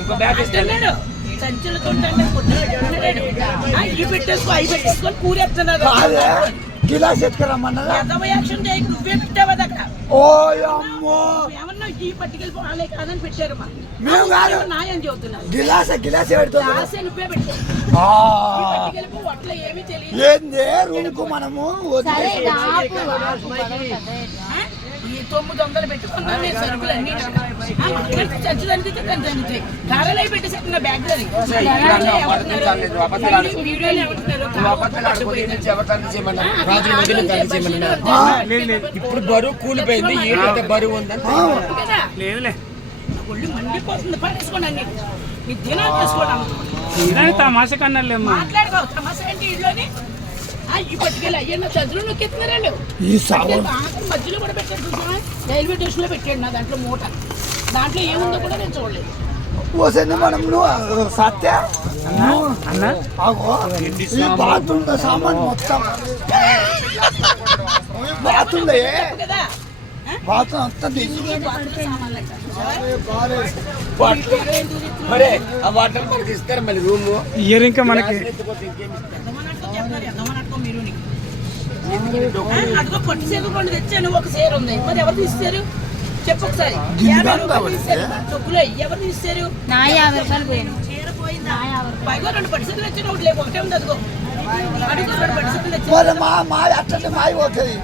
ఇంకో బ్యాగ్ ఇస్తాడు సంచులతో ఇవి పెట్టేసుకో అవి పెట్టేసుకొని కూరేస్తున్నారు. గిలాస్ ఎత్తుకురమ్మన్నదా యాక్షన్ చేయకు, నువ్వే పెట్టావది అక్కడ. ఓ అమ్మో ఏమన్నా ఈ పట్టుకెళ్ళి కాదని పెట్టారు. మేము కాదు నాయని చెబుతున్నారు. గిలాస్ పెడుతుంది నువ్వే పెట్టావు. పట్టుకెళ్ళిపో అట్లా ఏమీ తెలియదు. ఏంది రూమ్ కు మనము ఈ 900 పెట్టుకున్నాను నేను సరుకులన్నీ చచ్చుదానికి కారణాలు పెట్టేసి నా బ్యాగ్ వీడియోలు ఇప్పుడు బరువు కూలిపోయింది, ఏంటంటే బరువు ఉందని లేదులే. ఒళ్ళు మండిపోతుంది, పడేసుకోండి అన్ని నీ దినాలు చేసుకోవడం తమాషా కన్నా మాట్లాడుకో. తమాషా ఏంటి ఇల్లుని ఈ పట్టుకెళ్ళి అయ్యన్న చదువులు నొక్కెత్తున్నారండి. మధ్యలో కూడా పెట్టాడు చూసామా, రైల్వే స్టేషన్ లో పెట్టాడు నా దాంట్లో మూట. దాంట్లో ఏముందో కూడా నేను చూడలేదు. మనం సత్య బాత్రూమ్ సామాన్ మొత్తం బాత్రూమ్ కదా బాత్రూమ్ అంతా మరే ఆ వాటర్ మనకి ఇస్తారు మళ్ళీ రూమ్ ఇయర్ ఇంకా మనకి అదిగో పట్టు సేరు 2 తెచ్చాను, ఒక సేరు ఉంది. మరి ఎవరు తీస్తారు చెప్పు ఒకసారి. 50 రూపాయలు తీస్తారు డబ్బులు. ఎవరు తీస్తారు? చీర పోయిందా? పైగా 2 పట్టు సేరులు వచ్చాను, ఒకటి లేవు, ఒకటే ఉంది. అదిగో అడుగు 2 పట్టు సేరులు వచ్చాను. అట్లా మాయ పోతుంది.